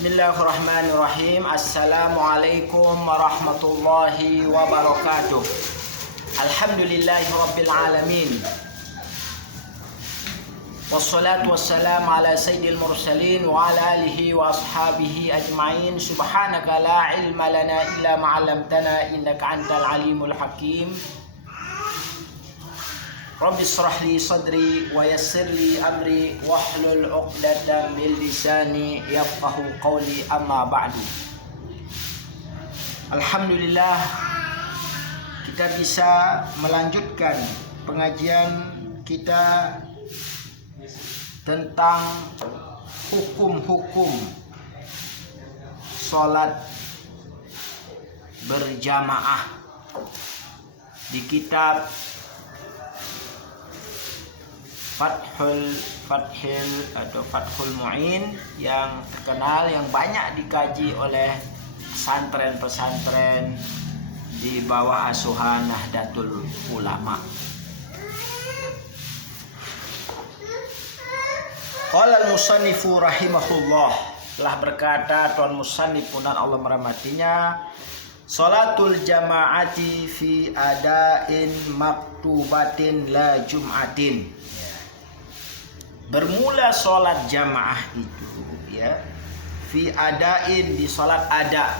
Bismillahirrahmanirrahim. Assalamualaikum warahmatullahi wabarakatuh. Alhamdulillahi rabbil alamin. Wassalatu wassalamu ala sayyidil mursalin wa ala alihi wa ashabihi ajma'in. Subhanaka la ilma lana illa ma 'allamtana innaka antal alimul hakim. Rabbi shrah li sadri wa yassir li amri wahlul 'uqdatam min lisani yafqahu qawli, amma ba'du. Alhamdulillah, kita bisa melanjutkan pengajian kita tentang hukum-hukum sholat berjamaah di kitab Fathul Mu'in yang terkenal, yang banyak dikaji oleh pesantren-pesantren di bawah asuhan Nahdlatul Ulama. Qala al-musannifu rahimahullah, telah berkata Tuan Musannif pun Allah merahmatinya, sholatul jama'ati fi adain maktubatin la jum'atin. Bermula sholat jamaah itu ya fi adain, di sholat ada.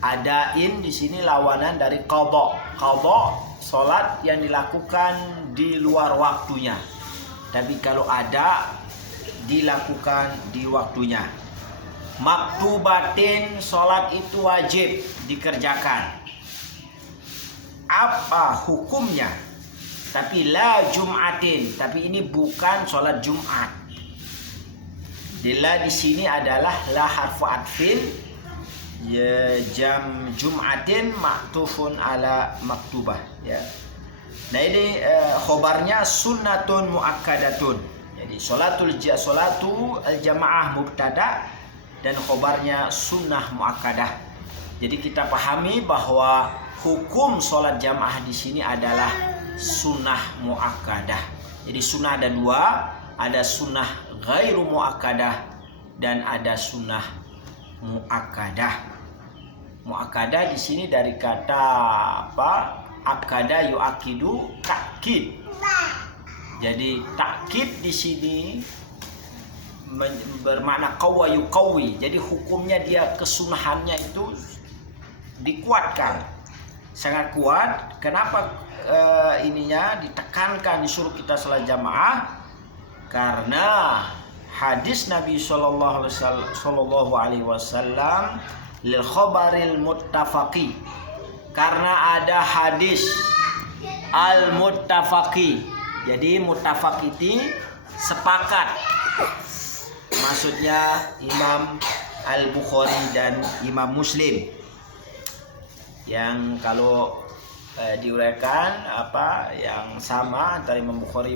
Adain di sini lawanan dari qadha. Qadha sholat yang dilakukan di luar waktunya, tapi kalau ada dilakukan di waktunya. Maktubatin, sholat itu wajib dikerjakan. Apa hukumnya? Tapi la jum'atin, tapi ini bukan sholat Jumat. Dila di sini adalah la harfu atfin, ya, jam Jum'atin maktufun ala maktubah ya. Nah ini khobarnya sunnatun muakkadatun. Jadi salatu al-jamaah mubtada dan khobarnya sunnah muakkadah. Jadi kita pahami bahwa hukum sholat jamaah di sini adalah sunnah muakkadah. Jadi sunnah ada dua, ada sunnah ghairu muakkadah dan ada sunnah muakkadah. Muakkadah di sini dari kata apa? Akada yuakidu, takkid. Jadi takkid di sini bermakna qawwa yuqawwi. Jadi hukumnya dia kesunahannya itu dikuatkan, sangat kuat. Kenapa ininya ditekankan, disuruh kita sholat jamaah? Karena hadis Nabi Shallallahu Alaihi Wasallam lil khobaril muttafaqi, karena ada hadis al muttafaqi. Jadi muttafaq itu sepakat, maksudnya Imam Al-Bukhari dan Imam Muslim, yang kalau diuraikan apa yang sama antara Imam Bukhari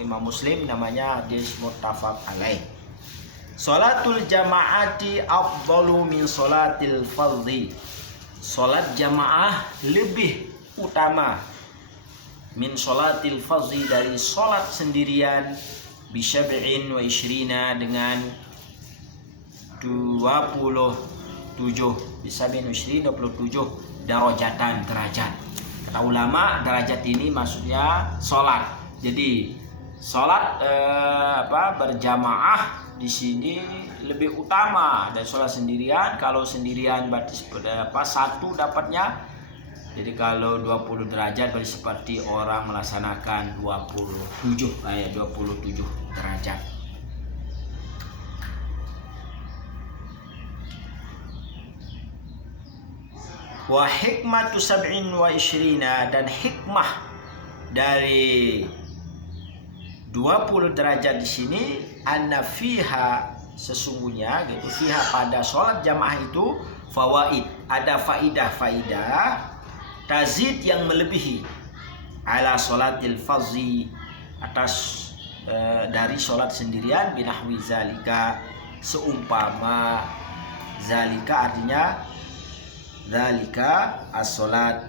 Imam Muslim namanya hadis muttafaq alaih. Sholatul jama'ati afdalu min sholatil fardhi. Sholat jamaah lebih utama min sholatil fardhi, dari sholat sendirian, bisyab'in wa isyrina, dengan 27 bisyab'in wa isyrina, 27 darajatan, derajat. Kata ulama, derajat ini maksudnya sholat. Jadi sholat berjamaah di sini lebih utama dari sholat sendirian. Kalau sendirian berarti satu dapatnya. Jadi kalau 20 derajat berarti seperti orang melaksanakan 27 derajat. Wa hikmatu sab'in wa isyrina, dan hikmah dari 20 derajat di sini, anna fiha, sesungguhnya gitu, fiha pada sholat jamaah itu fawaid, ada faidah tazid yang melebihi ala sholatil fardhi, atas dari sholat sendirian, binahwi zalika, seumpama zalika, artinya zalika as-sholat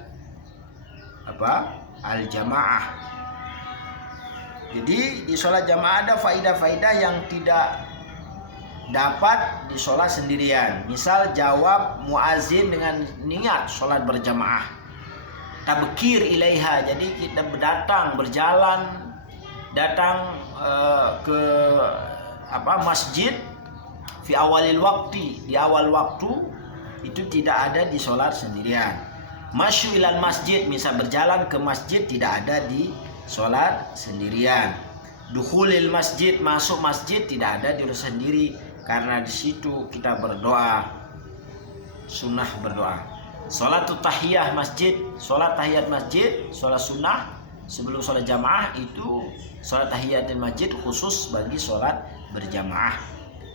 al-jamaah. Jadi di sholat jamaah ada faidah-faidah yang tidak dapat disolat sendirian. Misal jawab muazin dengan niat solat berjamaah. Tabkir ilaiha, jadi kita berjalan datang ke masjid fi awalil waktu, di awal waktu, itu tidak ada di solat sendirian. Masyu ilal masjid, misal berjalan ke masjid, tidak ada di solat sendirian. Dukhulil masjid, masuk masjid, tidak ada di sendiri, karena di situ kita berdoa, sunnah berdoa. Sholatut tahiyah masjid, sholat tahiyat masjid, sholat sunnah sebelum sholat jamaah, itu sholat tahiyatul masjid khusus bagi sholat berjamaah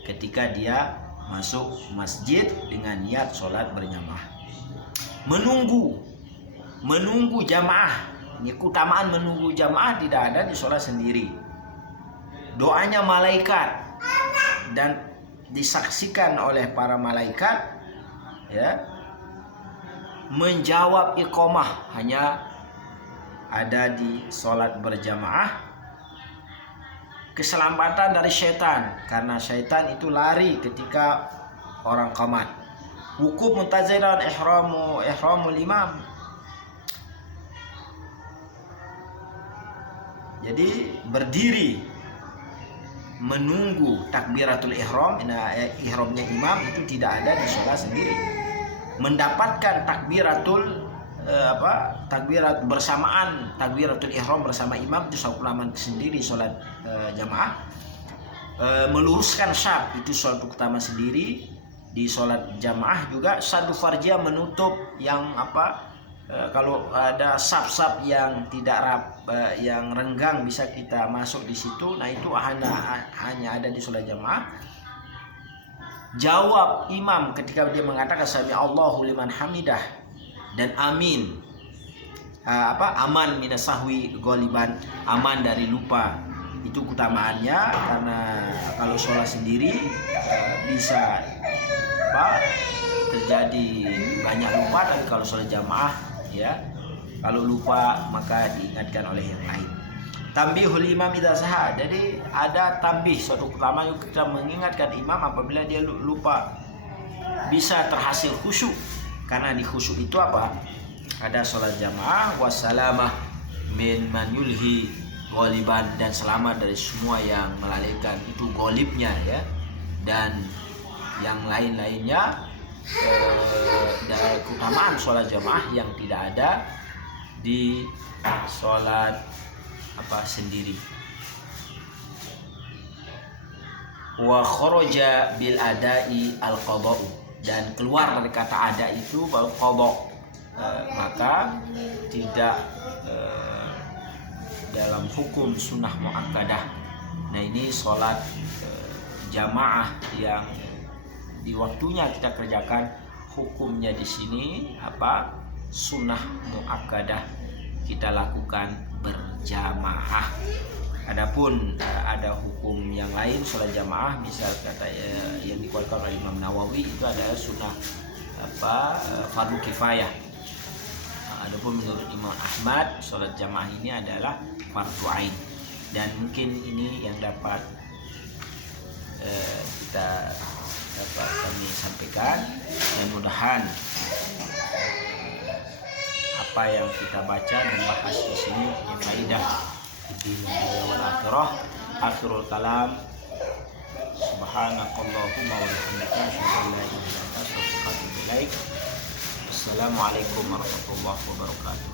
ketika dia masuk masjid dengan niat sholat berjamaah. Menunggu jamaah, ini keutamaan menunggu jamaah tidak ada di sholat sendiri. Doanya malaikat dan disaksikan oleh para malaikat, ya, menjawab iqamah hanya ada di sholat berjamaah. Keselamatan dari syaitan, karena syaitan itu lari ketika orang qamat. Wukuf muntaziran ihramul imam, jadi berdiri menunggu takbiratul ihram, ihramnya imam itu tidak ada di sholat sendiri. Mendapatkan takbiratul takbirat bersamaan, takbiratul ihram bersama imam itu satu keutamaan sendiri sholat jamaah. Meluruskan syaf itu suatu utama sendiri di sholat jamaah juga. Sadu farjiyah, menutup yang kalau ada saf-saf yang tidak yang renggang bisa kita masuk di situ, nah itu hanya ada di sholat jamaah. Jawab imam ketika dia mengatakan sami Allahu liman hamidah dan amin, aman minas sahwi ghaliban, aman dari lupa. Itu keutamaannya, karena kalau sholat sendiri bisa terjadi banyak lupa, tapi kalau sholat jamaah, ya, kalau lupa maka diingatkan oleh yang lain. Tambihul imam idza saha, jadi ada tambih, suatu keutamaan kita mengingatkan imam apabila dia lupa, bisa terhasil khusyuk. Karena di khusyuk itu ada sholat jamaah, wassalamah min man yulhi ghaliban, dan selamat dari semua yang melalaikan, itu ghalibnya, ya, dan yang lain-lainnya dari keutamaan sholat jamaah yang tidak ada di sholat sendiri. Wa kharaja bil adai al qada'u, dan keluar dari kata ada itu qada', maka tidak dalam hukum sunnah muakkadah. Nah, ini sholat jamaah yang di waktunya kita kerjakan, hukumnya di sini sunnah muakkadah, kita lakukan berjamaah. Adapun ada hukum yang lain sholat jamaah, misal kata yang dikuatkan oleh Imam Nawawi, itu adalah sunnah fardu kifayah. Adapun menurut Imam Ahmad, sholat jamaah ini adalah fardu ain. Dan mungkin ini yang dapat kami sampaikan, dan mudahan apa yang kita baca dan bahas di sini punya faedah di dunia wal akhirah. Akhirul kalam, subhanakallahumma wa bihamdika, asyhadu an la ilaha illa anta, astaghfiruka wa atubu ilaik. Assalamualaikum warahmatullahi wabarakatuh.